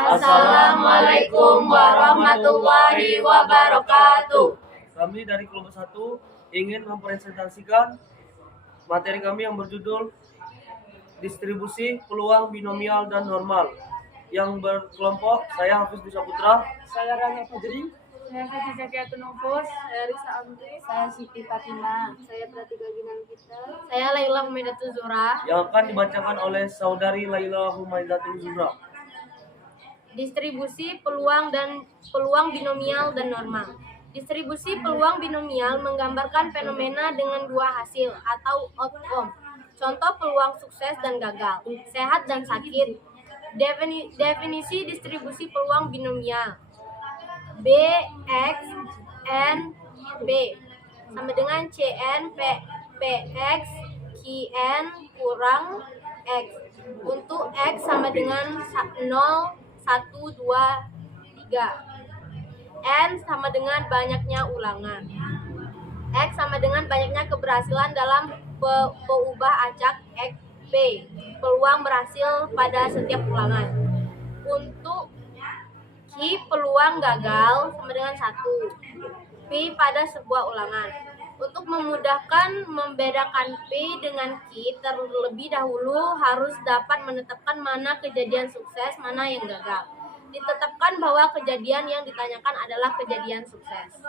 Assalamualaikum warahmatullahi wabarakatuh. Kami dari kelompok 1 ingin mempresentasikan materi kami yang berjudul distribusi peluang binomial dan normal. Yang berkelompok, saya Hafiz Bisa Putra, saya Rani Fajri, Saya Siti Zakiatun Nufus, saya Risa Amri, saya Siti Fatima, saya Pratika Ginanggita, saya Laila Humaidatul Zuhra. yang akan dibacakan oleh saudari Laila Humaidatul Zuhra. Distribusi peluang binomial dan normal. Distribusi peluang binomial menggambarkan fenomena dengan dua hasil atau outcome. Contoh peluang sukses dan gagal, sehat dan sakit. Definisi distribusi peluang binomial. BX N B sama dengan CN PX QN kurang X. Untuk X sama dengan 0, 1, 2, 3. N sama dengan banyaknya ulangan. X sama dengan banyaknya keberhasilan dalam mengubah acak X P. Peluang berhasil pada setiap ulangan. Untuk Q peluang gagal sama dengan 1. P pada sebuah ulangan. Untuk memudahkan membedakan P dengan Q, terlebih dahulu harus dapat menetapkan mana kejadian sukses, mana yang gagal. Ditetapkan bahwa kejadian yang ditanyakan adalah kejadian sukses.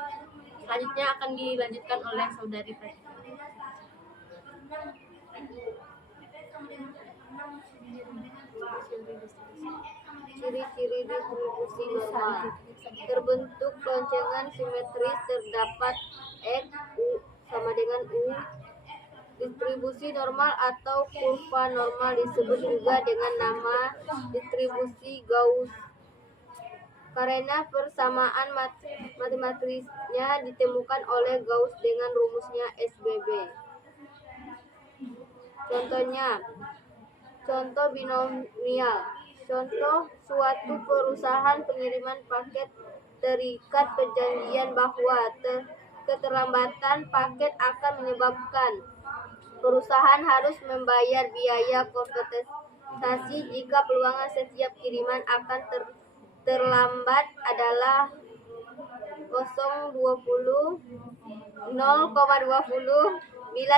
Selanjutnya akan dilanjutkan oleh saudari Pratika. ciri-ciri distribusi normal. Terbentuk loncengan simetris, terdapat X, U sama dengan U. Distribusi normal atau kurva normal disebut juga dengan nama distribusi Gauss. Karena persamaan matematisnya ditemukan oleh Gauss dengan rumusnya SBB. Contoh binomial. Contoh, suatu perusahaan pengiriman paket terikat perjanjian bahwa keterlambatan paket akan menyebabkan perusahaan harus membayar biaya kompensasi jika peluang setiap kiriman akan terlambat adalah 0,20 bila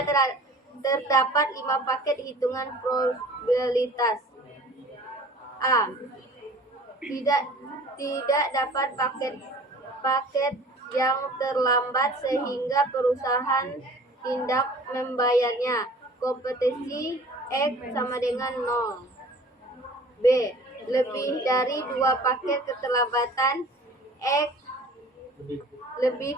terdapat 5 paket hitungan probabilitas. A. Tidak dapat paket yang terlambat sehingga perusahaan tidak membayarnya. Kompensasi X sama dengan 0. B. Lebih dari 2 paket keterlambatan X lebih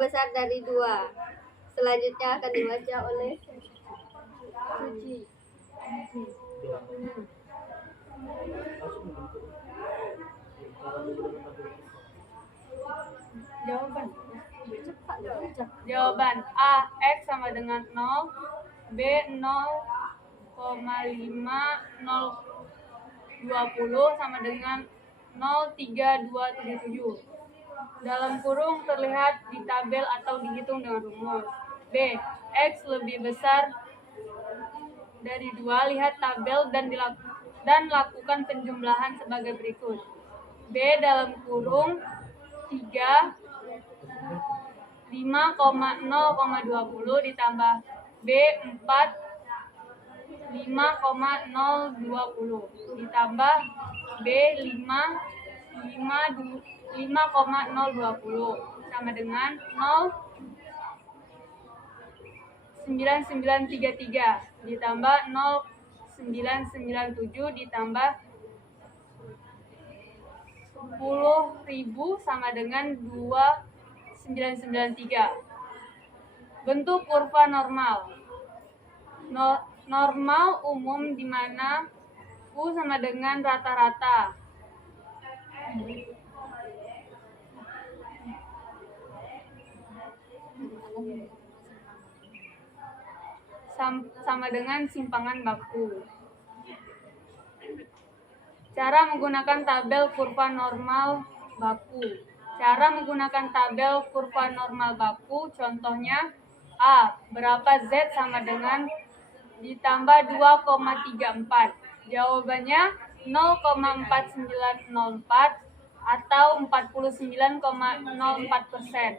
besar dari 2. Selanjutnya akan dibaca oleh Suci. Jawaban A. X sama dengan 0. B. 0,5 0,20 sama dengan 0,3277. Dalam kurung terlihat di tabel atau dihitung dengan rumus. B. X lebih besar dari 2. Lihat tabel dan lakukan penjumlahan sebagai berikut. B dalam kurung 3 5,0,20 ditambah B 4 5,020 ditambah B 5,020 sama dengan 0,9933 ditambah 0,997 ditambah 10.000 sama dengan 2,993. Bentuk kurva normal. Normal umum di mana U sama dengan rata-rata. Sama dengan simpangan baku. Cara menggunakan tabel kurva normal baku. Cara menggunakan tabel kurva normal baku, contohnya A. Berapa Z sama dengan ditambah 2,34. Jawabannya 0,4904 atau 49,04%.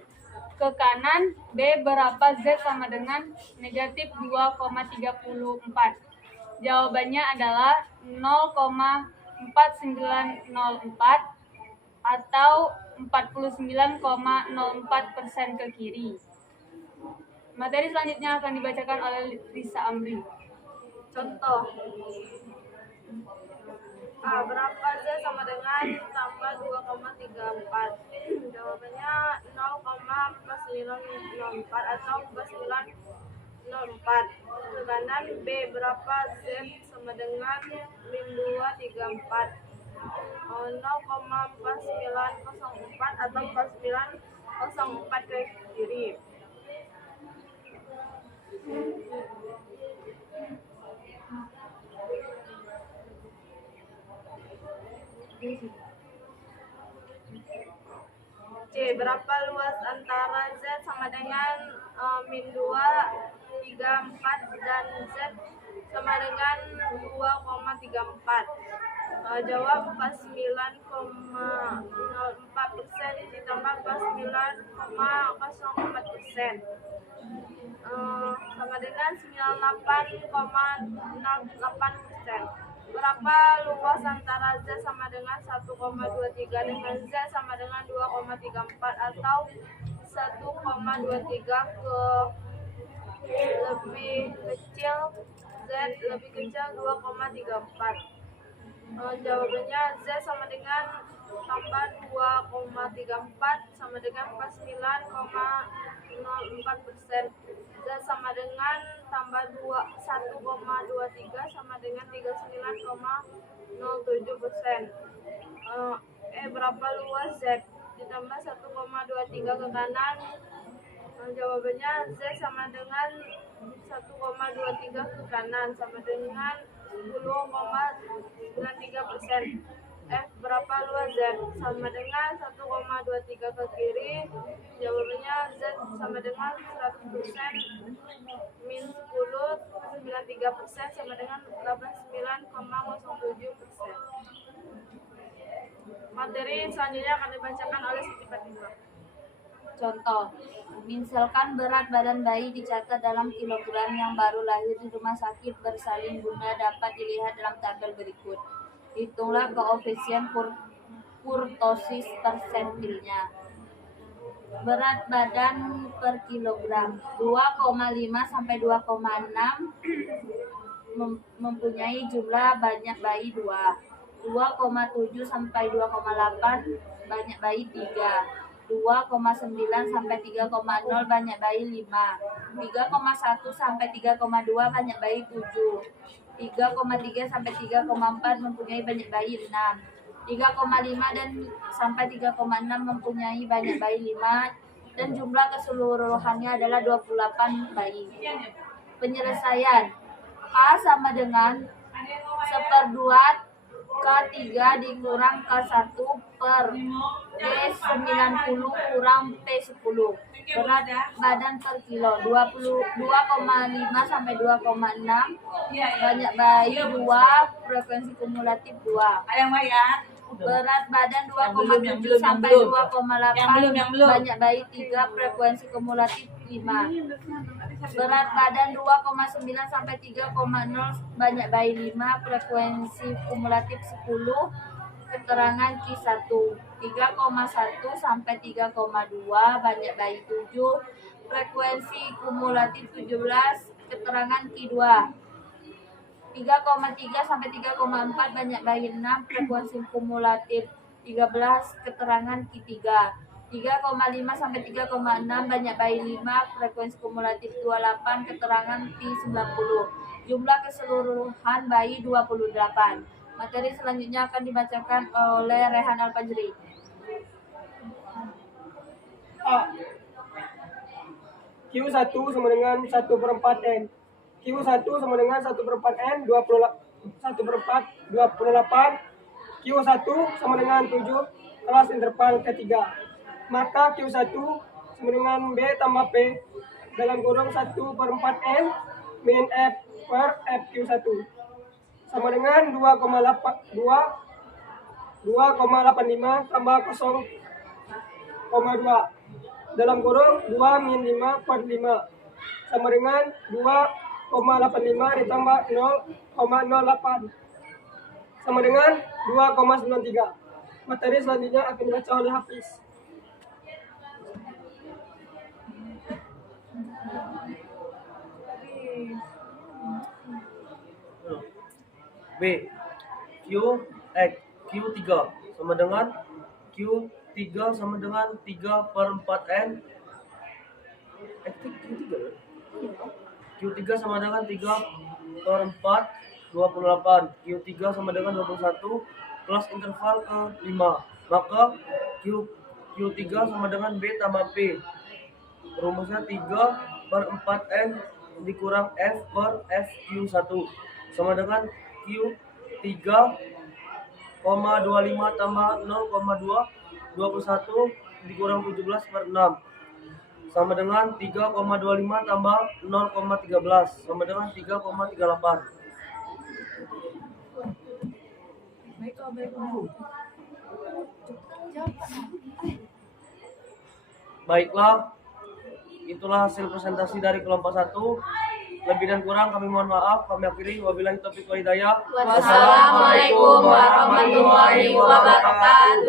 Ke kanan, B berapa Z sama dengan negatif 2,34. Jawabannya adalah 0,4904 atau 49,04% ke kiri. Materi selanjutnya akan dibacakan oleh Risa Amri. Contoh. A. Berapa Z sama dengan tambah 2,34? Jawabannya 0,4904 atau 4904. Ke kanan, B. Berapa Z sama dengan min 234? 0,4904 atau 4904 ke kiri. C. Berapa luas antara Z sama dengan min 234 dan Z sama dengan 2,34? Jawab 49,04% ditambah 49,04%. Sama dengan 98,68%. Berapa luas antara Z sama dengan 1,23 dengan Z sama dengan 2,34 atau 1,23 ke lebih kecil Z lebih kecil 2,34? Jawabannya Z sama dengan tambah 2,34 sama dengan 49,04%. Z sama dengan tambah 1,23 sama dengan 39,07%. Berapa luas Z ditambah 1,23 ke kanan? Jawabannya Z sama dengan 1,23 ke kanan sama dengan 10,93%. Berapa luas Z sama dengan 1,23 ke kiri? Jawabannya Z sama dengan 100% min 10 93% sama dengan 89,07%. Materi selanjutnya akan dibacakan oleh Siti Fatimah. Contoh, misalkan berat badan bayi dicatat dalam kilogram yang baru lahir di rumah sakit bersalin bunda dapat dilihat dalam tabel berikut. Hitunglah koefisien kurtosis persentilnya. Berat badan per kilogram 2,5 sampai 2,6 mempunyai jumlah banyak bayi 2. 2,7 sampai 2,8 banyak bayi 3. 2,9 sampai 3,0 banyak bayi 5. 3,1 sampai 3,2 banyak bayi 7. 3,3 sampai 3,4 mempunyai banyak bayi 6. 3,5 dan sampai 3,6 mempunyai banyak bayi 5 dan jumlah keseluruhannya adalah 28 bayi. Penyelesaian K sama dengan 1/2 K3 dikurang K1 per D90 kurang P10. Berat badan per kilo 2,5 sampai 2,6 banyak bayi 2 frekuensi kumulatif 2. Berat badan 2,7 sampai 2,8 banyak bayi 3 frekuensi kumulatif 5. Berat badan 2,9 sampai 3,0 banyak bayi 5 frekuensi kumulatif 10. Keterangan Q1 3,1 sampai 3,2 banyak bayi 7 frekuensi kumulatif 17. Keterangan Q2 3,3 sampai 3,4 banyak bayi 6 frekuensi kumulatif 13. Keterangan Q3 3,5 sampai 3,6 banyak bayi 5 frekuensi kumulatif 28. Keterangan P90. Jumlah keseluruhan bayi 28. Materi selanjutnya akan dibacakan oleh Rehan Al-Fajri. A. Q1 sama dengan 1/4 N. Q1 sama dengan 1/4 N 1/4 28. Q1 sama dengan 7 kelas interval ketiga. Maka Q1 sama dengan B tambah P dalam kurung 1/4 N min F per F Q1. sama dengan 2,85 tambah 0,2 dalam kurung 2 min 5 per 5 sama dengan 2,85 ditambah 0,08 sama dengan 2,93. Materi selanjutnya akan dibaca oleh Hafiz. B. Q3 sama dengan Q3 sama dengan 3 per 4N. Q3 sama dengan 3 per 4, 28. Q3 sama dengan 21 plus interval ke 5. Maka Q3 sama dengan B tambah P. Rumusnya 3 per 4N dikurang F per FQ1 sama dengan Q3,25 tambah 0,2 21 dikurang 17 per 6 sama dengan 3,25 tambah 0,13 sama dengan 3,38. Baiklah, itulah hasil presentasi dari kelompok 1. Lebih dan kurang kami mohon maaf. Kami akhiri, wabillahi taufiq wal hidayah. Wassalamualaikum warahmatullahi wabarakatuh.